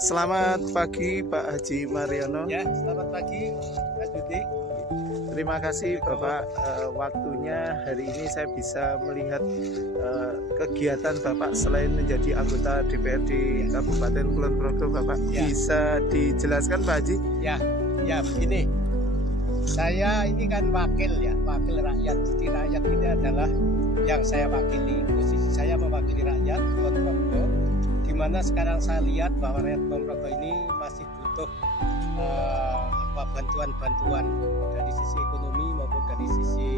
Selamat pagi Pak Haji Mariono. Ya, selamat pagi Mas Budi. Terima kasih Bapak waktunya. Hari ini saya bisa melihat kegiatan Bapak selain menjadi anggota DPRD Kabupaten Kulon Progo. Bapak bisa dijelaskan Pak Haji? Ya begini. Saya ini kan wakil rakyat. Jadi rakyat ini adalah yang saya wakili. Posisi saya mewakili rakyat Kulon Progo. Di mana sekarang saya lihat bahwa rakyat Kulon Progo ini masih butuh bantuan-bantuan dari sisi ekonomi maupun dari sisi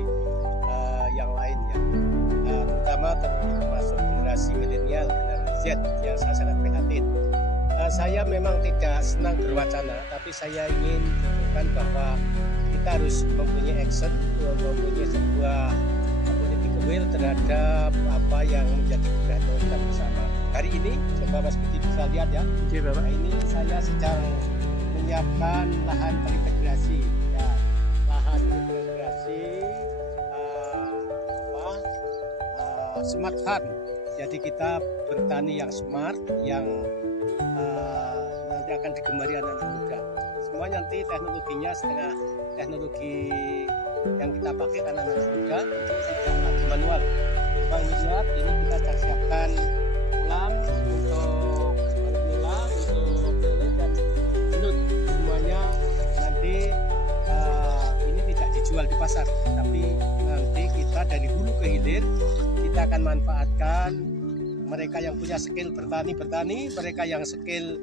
yang lain ya, terutama termasuk generasi milenial, generasi Z yang saya sangat prihatin. Saya memang tidak senang berwacana, tapi saya ingin tunjukkan bahwa kita harus mempunyai action, mempunyai sebuah political will terhadap apa yang menjadi kebutuhan kita bersama. Hari ini, coba Mas Budi bisa lihat ya. Nah, ini saya sedang menyiapkan lahan terintegrasi, ya, lahan terintegrasi smart farm. Jadi kita bertani yang smart, yang nanti akan digemari anak-anak muda. Semua nanti teknologinya setengah teknologi yang kita pakai anak-anak muda itu tidak lagi manual. Coba lihat, ini kita sedang siapkan kolam untuk nila, untuk lele dan belut. Semuanya nanti ini tidak dijual di pasar, tapi nanti kita dari hulu ke hilir kita akan manfaatkan mereka yang punya skill bertani, mereka yang skill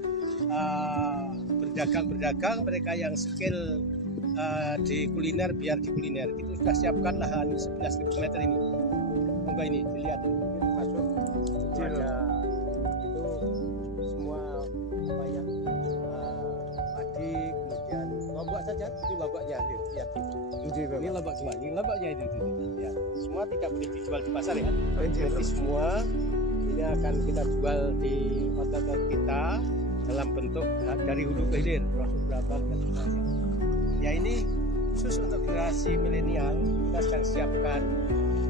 berdagang, mereka yang skill di kuliner biar di kuliner. Itu sudah siapkan lahan 11.000 meter ini. Monggo ini dilihat masuk. Ada itu semua banyak padi, kemudian lombok saja, itu lomboknya lihat. Ini lombok semua, ini lomboknya itu. Ya, semua tidak boleh dijual di pasar ya. Nanti semua ini akan kita jual di outlet kita dalam bentuk dari hulu ke hilir, proses berapa dan semuanya. Ya, ini khusus untuk generasi milenial, kita sedang siapkan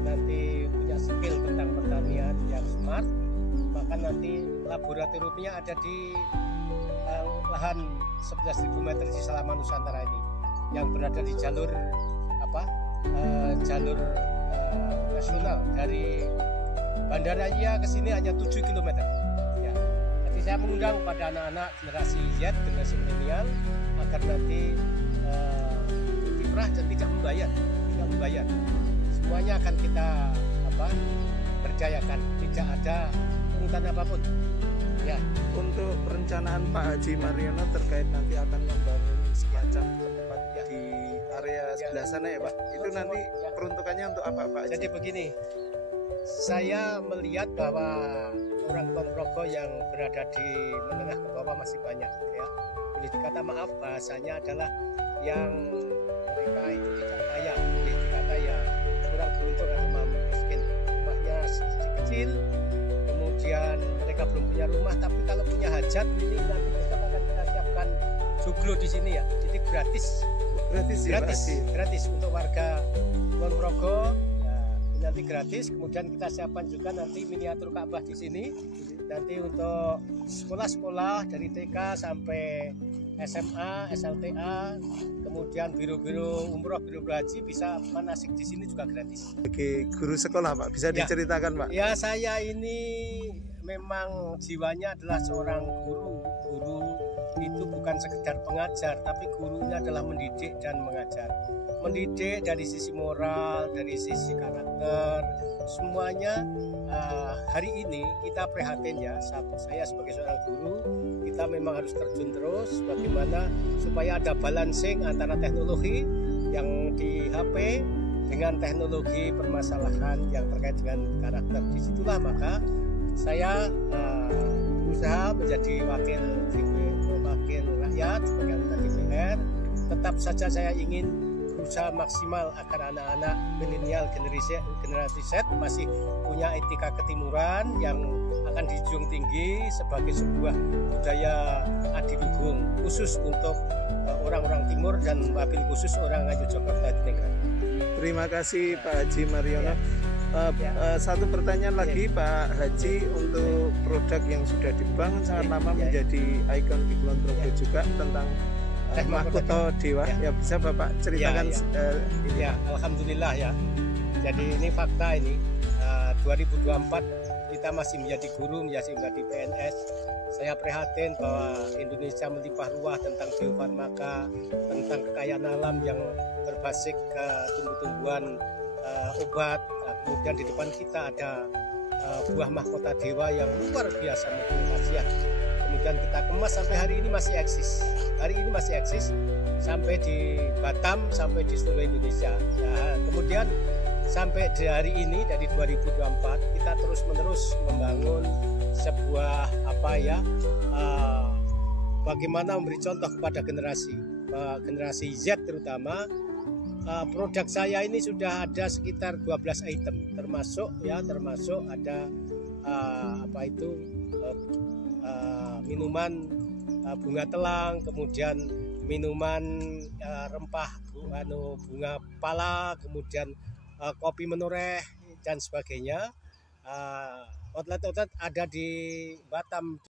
nanti punya skill tentang pertanian yang smart. Maka nanti laboratoriumnya ada di lahan 11.000 meter di Salaman Nusantara ini, yang berada di jalur jalur nasional dari bandaranya ke sini hanya 7 km. Ya. Jadi saya mengundang pada anak-anak generasi Z, generasi milenial agar nanti kiprah dan tidak membayar. Semuanya akan kita berdayakan, tidak ada pungutan apapun. Ya. Untuk perencanaan Pak Haji Mariono terkait nanti akan membangun semacam tempat di area sebelah sana ya Pak. Itu nanti peruntukannya untuk apa Pak Haji? Jadi begini, saya melihat bahwa orang Kulon Progo yang berada di menengah ke bawah masih banyak ya. Boleh dikata maaf, bahasanya adalah yang mereka itu tidak kaya, boleh dikata ya kurang beruntung atau miskin. Rumahnya kecil, kemudian mereka belum punya rumah, tapi kalau punya hajat ini nanti besok akan kita siapkan joglo di sini ya. Jadi gratis untuk warga Kulon Progo. Nanti gratis, kemudian kita siapkan juga nanti miniatur Ka'bah di sini. Nanti untuk sekolah-sekolah dari TK sampai SMA, SLTA, kemudian biro-biro umroh, biro haji bisa manasik di sini juga gratis. Oke, guru sekolah Pak, bisa diceritakan Pak? Ya, saya ini memang jiwanya adalah seorang guru. Guru itu bukan sekedar pengajar, tapi gurunya adalah mendidik dan mengajar. Mendidik dari sisi moral, dari sisi karakter, semuanya. Hari ini kita prihatin ya, saya sebagai seorang guru, kita memang harus terjun terus bagaimana supaya ada balancing antara teknologi yang di HP dengan teknologi permasalahan yang terkait dengan karakter. Disitulah maka saya berusaha menjadi wakil rakyat sebagai anggota DPR. Tetap saja saya ingin berusaha maksimal agar anak-anak milenial generasi Z masih punya etika ketimuran yang akan dijunjung tinggi sebagai sebuah budaya adiluhung khusus untuk orang-orang timur dan wabil khusus orang Ngayogyakarta. Terima kasih Pak Haji Mariono. Satu pertanyaan lagi Pak Haji, untuk produk yang sudah dibangun sangat lama menjadi ikon di Kulon Progo juga tentang mahkota dewa, ya bisa Bapak ceritakan ini? Ya, alhamdulillah ya. Jadi ini fakta ini, 2024 kita masih menjadi guru, masih menjadi PNS. Saya prihatin bahwa Indonesia melimpah ruah tentang biofarmaka, tentang kekayaan alam yang berbasis ke tumbuh-tumbuhan, obat. Nah, kemudian di depan kita ada buah mahkota dewa yang luar biasa mempunyai khasiat. Kemudian kita kemas sampai hari ini masih eksis. Hari ini masih eksis sampai di Batam, sampai di seluruh Indonesia. Nah, kemudian sampai di hari ini dari 2024 kita terus-menerus membangun sebuah bagaimana memberi contoh kepada generasi Z terutama. Produk saya ini sudah ada sekitar 12 item, termasuk ada minuman bunga telang, kemudian minuman rempah bunga pala, kemudian kopi menoreh dan sebagainya. Outlet ada di Batam.